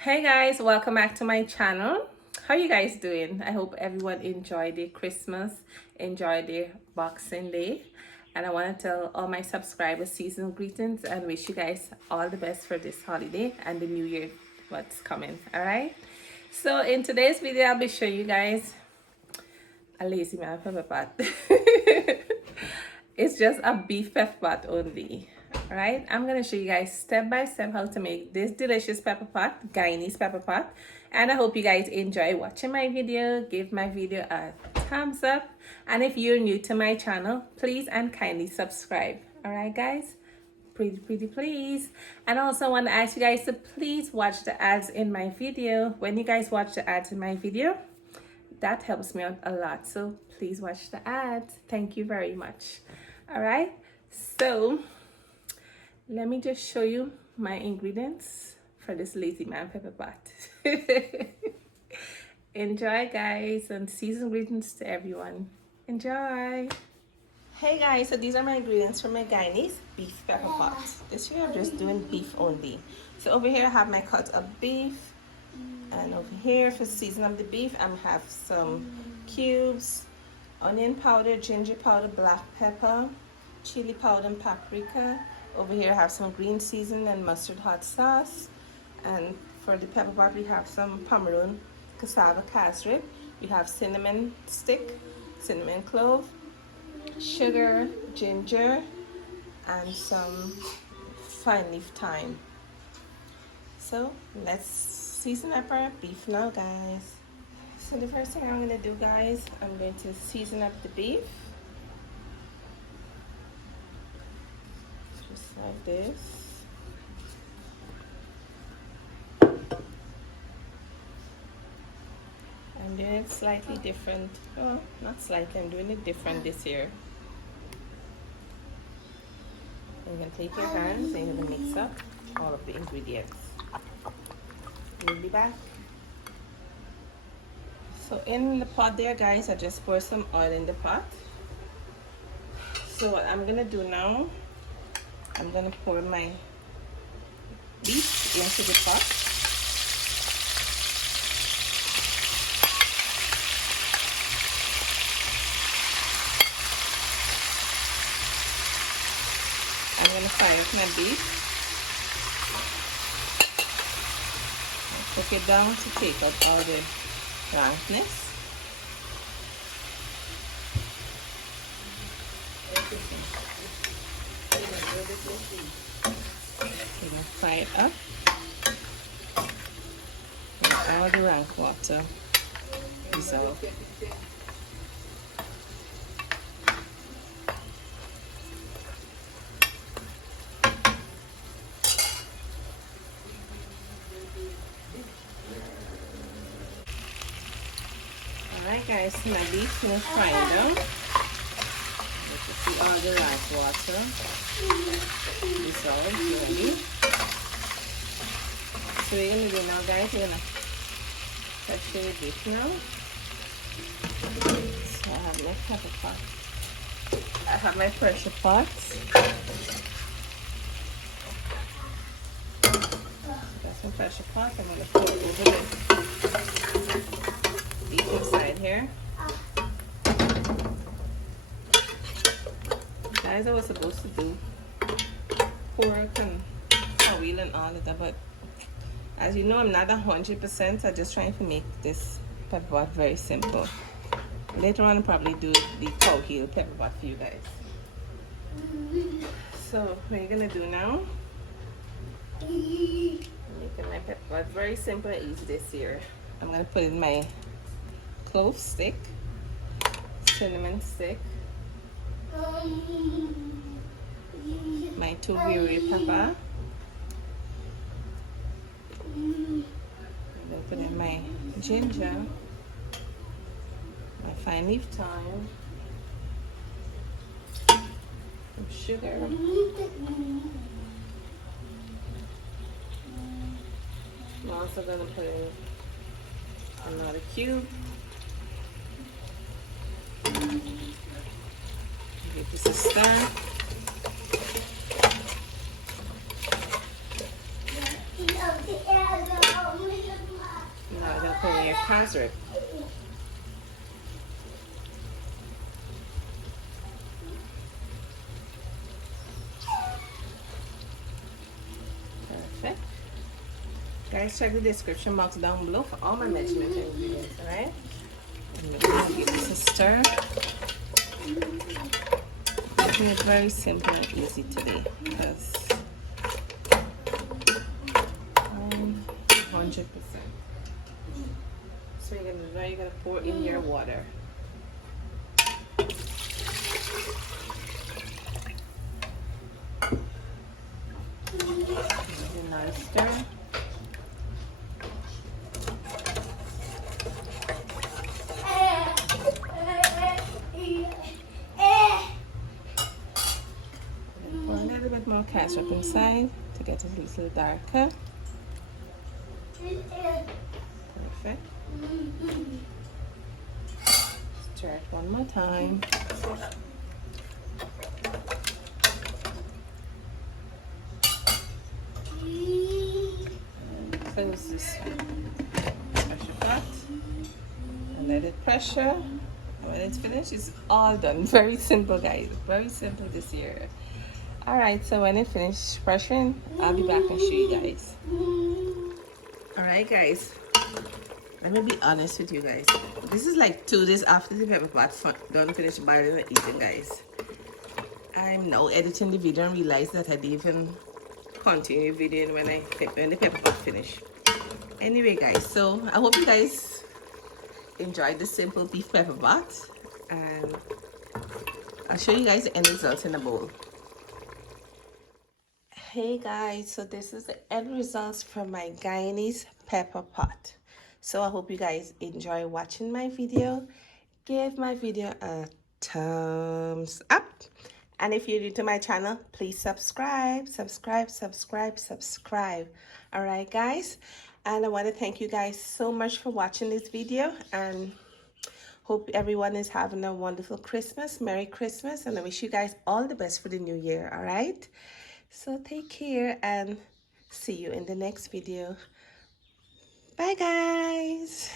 Hey guys, welcome back to my channel. How you guys doing? I hope everyone enjoyed their Christmas, enjoyed their Boxing Day, and I want to tell all my subscribers seasonal greetings and wish you guys all the best for this holiday and the new year what's coming. All right, so in today's video I'll be showing you guys a lazy man pepper pot. It's just a beef pepper pot only. Right, I'm gonna show you guys step by step how to make this delicious pepper pot, Guyanese pepper pot, and I hope you guys enjoy watching my video. Give my video a thumbs up, and if you're new to my channel, please and kindly subscribe. All right guys, pretty please. And also I want to ask you guys to please watch the ads in my video. When you guys watch the ads in my video, that helps me out a lot, so please watch the ads. Thank you very much. All right, so let me just show you my ingredients for this lazy man pepper pot. Enjoy guys, and season greetings to everyone. Enjoy. Hey guys, so these are my ingredients for my Guyanese beef pepper pot. This year I'm just doing beef only. So over here I have my cut of beef, and over here for season of the beef I have some cubes, onion powder, ginger powder, black pepper, chili powder and paprika. Over here I have some green season and mustard hot sauce, and for the pepper pot we have some Cup Cassava Cassareep. We have cinnamon stick, cinnamon clove, sugar, ginger, and some fine leaf thyme. So let's season up our beef now guys. So the first thing I'm going to do guys, I'm going to season up the beef. Like this. I'm doing it slightly different. Oh, not slightly, I'm doing it different this year. You're going to take your hands and you're going to mix up all of the ingredients. We'll be back. So in the pot there guys, I just pour some oil in the pot. So what I'm going to do now, I'm going to pour my beef into the pot. I'm going to fry with my beef. Cook it down to take out all the rankness. We're going to fry it up and all the rank water dissolve. Alright guys, so my beef is frying down. You can see all the rank water dissolve already. So we're going to do now guys, we're going to touch the beef now. So I have my pepper pot. I have my pressure pot. Got some pressure pot. I'm going to put over the beef inside here. Guys, I was supposed to do pork and wheel and all of that, but as you know I'm not 100%. I'm just trying to make this pepper pot very simple. Later on I'll probably do the cow heel pepper pot for you guys. So what you're gonna do now, I'm making my pepper pot very simple and easy this year. I'm gonna put in my clove stick, cinnamon stick, my 2 Wiri pepper. I'm going to put in my ginger, my fine leaf thyme, some sugar, I'm also going to put in another cube. Give this a stir. put in your casserole. Perfect. Guys, check the description box down below for all my measurement ingredients, alright? I'm going to give this a stir. Making it very simple and easy today because 100%. So you're gonna pour in your water. A nice stir. Pour a little bit more casserole inside to get it a little darker. Perfect. Stir it one more time. Close this pressure pot and let it pressure. And when it's finished, it's all done. Very simple, guys. Very simple this year. Alright, so when it finishes pressuring, I'll be back and show you guys. Alright guys, let me be honest with you guys. This is like 2 days after the pepper pot done finish boiling and eating, guys. I'm now editing the video and realize that I didn't even continue videoing when the pepper pot finished. Anyway guys, so I hope you guys enjoyed the simple beef pepper pot, and I'll show you guys the end results in a bowl. Hey guys, so this is the end results from my Guyanese pepper pot. So I hope you guys enjoy watching my video. Give my video a thumbs up, and if you're new to my channel, please subscribe. All right guys, and I want to thank you guys so much for watching this video, and hope everyone is having a wonderful Christmas. Merry Christmas, and I wish you guys all the best for the new year. All right, so take care and see you in the next video. Bye guys.